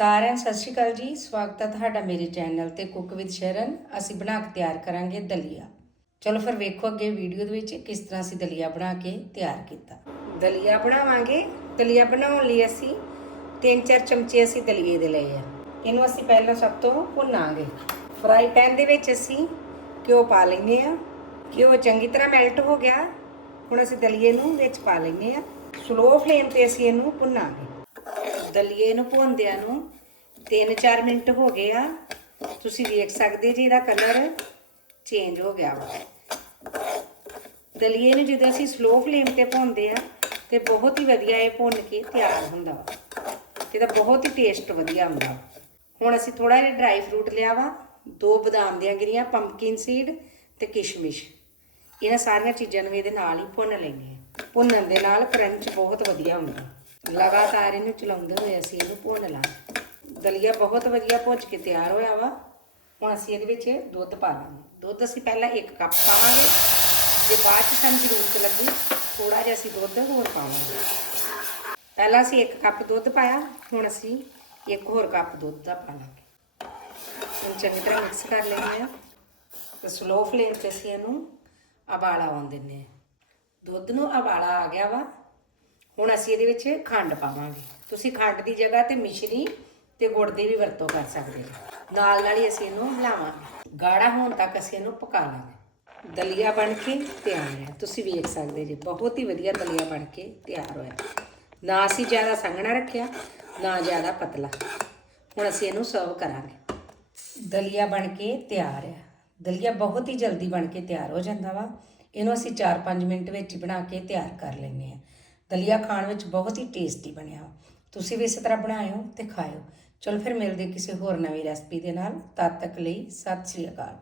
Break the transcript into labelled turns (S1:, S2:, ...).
S1: ਸਾਰਿਆਂ ਸਤਿ ਸ਼੍ਰੀ ਅਕਾਲ ਜੀ। ਸਵਾਗਤ ਹੈ ਤੁਹਾਡਾ ਮੇਰੇ ਚੈਨਲ ਤੇ ਕੁੱਕ ਵਿਦ ਸ਼ਰਨ। ਅਸੀਂ ਬਣਾ ਕੇ ਤਿਆਰ ਕਰਾਂਗੇ ਦਲੀਆ। ਚਲੋ ਫਿਰ ਵੇਖੋ ਅੱਗੇ ਵੀਡੀਓ ਦੇ ਵਿੱਚ ਕਿਸ ਤਰ੍ਹਾਂ ਅਸੀਂ ਦਲੀਆ ਬਣਾ ਕੇ ਤਿਆਰ ਕੀਤਾ। ਦਲੀਆ ਬਣਾਵਾਂਗੇ। ਦਲੀਆ ਬਣਾਉਣ ਲਈ ਅਸੀਂ 3-4 ਚਮਚੇ ਅਸੀਂ ਦਲੀਏ ਦੇ ਲਏ ਆ। ਇਹਨੂੰ ਅਸੀਂ ਪਹਿਲਾਂ ਸਭ ਤੋਂ ਭੁੰਨਾਂਗੇ। ਫਰਾਈ ਪੈਨ ਦੇ ਵਿੱਚ ਅਸੀਂ ਘਿਓ ਪਾ ਲੈਂਦੇ ਆ। ਘਿਓ ਚੰਗੀ ਤਰ੍ਹਾਂ ਮੈਲਟ ਹੋ ਗਿਆ। ਹੁਣ ਅਸੀਂ ਦਲੀਏ ਨੂੰ ਵਿੱਚ ਪਾ ਲੈਂਦੇ ਆ। ਸਲੋ ਫਲੇਮ ਤੇ ਅਸੀਂ ਇਹਨੂੰ ਭੁੰਨਾਂਗੇ। ਦਲੀਏ ਨੂੰ ਭੁੰਨਦਿਆਂ ਨੂੰ 3-4 ਮਿੰਟ ਹੋ ਗਏ ਆ। ਤੁਸੀਂ ਵੇਖ ਸਕਦੇ ਜੀ ਇਹਦਾ ਕਲਰ ਚੇਂਜ ਹੋ ਗਿਆ ਵਾ। ਦਲੀਏ ਨੂੰ ਜਦੋਂ ਅਸੀਂ ਸਲੋ ਫਲੇਮ ਤੇ ਭੁੰਨਦੇ ਆ ਤੇ ਬਹੁਤ ਹੀ ਵਧੀਆ ਇਹ ਭੁੰਨ ਕੇ ਤਿਆਰ ਹੁੰਦਾ ਵਾ। ਤੇ ਇਹਦਾ ਬਹੁਤ ਹੀ ਟੇਸਟ ਵਧੀਆ ਹੁੰਦਾ ਹੁਣ ਅਸੀਂ ਥੋੜਾ ਜਿਹਾ ਡਰਾਈ ਫਰੂਟ ਲਿਆ ਵਾ। ਦੋ ਬਦਾਮ ਦੀਆਂ ਗਿਰੀਆਂ ਪੰਪਕਿਨ ਸੀਡ ਤੇ ਕਿਸ਼ਮਿਸ਼। ਇਹਨਾਂ ਸਾਰੀਆਂ ਚੀਜ਼ਾਂ ਨੂੰ ਇਹਦੇ ਨਾਲ ਹੀ ਭੁੰਨ ਲੈਂਦੇ ਆ। ਭੁੰਨਣ ਦੇ ਨਾਲ ਕਰੰਚ ਬਹੁਤ ਵਧੀਆ ਹੁੰਦਾ। ਲਗਾਤਾਰ ਇਹਨੂੰ ਚਲਾਉਂਦੇ ਹੋਏ ਅਸੀਂ ਇਹਨੂੰ ਭੁੰਨ ਲਾਂ। ਦਲੀਆ ਬਹੁਤ ਵਧੀਆ ਭੁੱਜ ਕੇ ਤਿਆਰ ਹੋਇਆ ਵਾ। ਹੁਣ ਅਸੀਂ ਇਹਦੇ ਵਿੱਚ ਦੁੱਧ ਪਾ ਲਾਂਗੇ। ਦੁੱਧ ਅਸੀਂ ਪਹਿਲਾਂ 1 ਕੱਪ ਪਾਵਾਂਗੇ ਜੇ ਬਾਅਦ ਚ ਸਾਨੂੰ ਜ਼ਰੂਰਤ ਲੱਗੀ ਥੋੜਾ ਜਿਹਾ ਅਸੀਂ ਦੁੱਧ ਹੋਰ ਪਾਵਾਂਗੇ। ਪਹਿਲਾਂ ਅਸੀਂ 1 ਕੱਪ ਦੁੱਧ ਪਾਇਆ, ਹੁਣ ਅਸੀਂ ਇੱਕ ਹੋਰ ਕੱਪ ਦੁੱਧ ਦਾ ਪਾ ਲਾਂਗੇ ਹੁਣ ਚੰਗੀ ਤਰ੍ਹਾਂ ਮਿਕਸ ਕਰ ਲੈਂਦੇ ਆ ਤੇ ਸਲੋ ਫਲੇਮ ਤੇ ਅਸੀਂ ਇਹਨੂੰ ਉਬਾਲਾ ਆਉਣ ਦਿੰਦੇ ਆ ਦੁੱਧ ਨੂੰ ਉਬਾਲਾ ਆ ਗਿਆ ਵਾ। ਹੁਣ ਅਸੀਂ ਇਹਦੇ ਵਿੱਚ ਖੰਡ ਪਾਵਾਂਗੇ। ਤੁਸੀਂ ਖੰਡ ਦੀ ਜਗ੍ਹਾ ਤੇ ਮਿਸ਼ਰੀ ਤੇ ਗੁੜ ਦੀ ਵੀ ਵਰਤੋਂ ਕਰ ਸਕਦੇ ਹੋ। ਨਾਲ ਨਾਲ ਹੀ ਅਸੀਂ ਇਹਨੂੰ ਹਿਲਾਵਾਂਗੇ ਗਾੜਾ ਹੋਣ ਤੱਕ ਅਸੀਂ ਇਹਨੂੰ ਪਕਾ ਲਾਂਗੇ। ਦਲੀਆ ਬਣ ਕੇ ਤਿਆਰ ਹੈ। ਤੁਸੀਂ ਵੇਖ ਸਕਦੇ ਜੀ, ਬਹੁਤ ਹੀ ਵਧੀਆ ਦਲੀਆ ਬਣ ਕੇ ਤਿਆਰ ਹੋਇਆ। ਨਾ ਅਸੀਂ ਜ਼ਿਆਦਾ ਸੰਘਣਾ ਰੱਖਿਆ, ਨਾ ਜ਼ਿਆਦਾ ਪਤਲਾ। ਹੁਣ ਅਸੀਂ ਇਹਨੂੰ ਸਰਵ ਕਰਾਂਗੇ। ਦਲੀਆ ਬਣ ਕੇ ਤਿਆਰ ਹੈ। ਦਲੀਆ ਬਹੁਤ ਹੀ ਜਲਦੀ ਬਣ ਕੇ ਤਿਆਰ ਹੋ ਜਾਂਦਾ ਵਾ। ਇਹਨੂੰ ਅਸੀਂ 4-5 ਮਿੰਟ ਵਿੱਚ ਬਣਾ ਕੇ ਤਿਆਰ ਕਰ ਲੈਂਦੇ ਹਾਂ। ਦਲੀਆ ਖਾਣ ਵਿੱਚ ਬਹੁਤ ਹੀ ਟੇਸਟੀ ਬਣਿਆ। ਤੁਸੀਂ ਵੀ ਇਸੇ ਤਰ੍ਹਾਂ ਬਣਾਇਓ ਤੇ ਖਾਇਓ। ਚਲੋ ਫਿਰ ਮਿਲਦੇ ਕਿਸੇ ਹੋਰ ਨਵੀਂ ਰੈਸਪੀ ਦੇ ਨਾਲ। ਤਦ ਤੱਕ ਲਈ ਸਤਿ ਸ੍ਰੀ ਅਕਾਲ।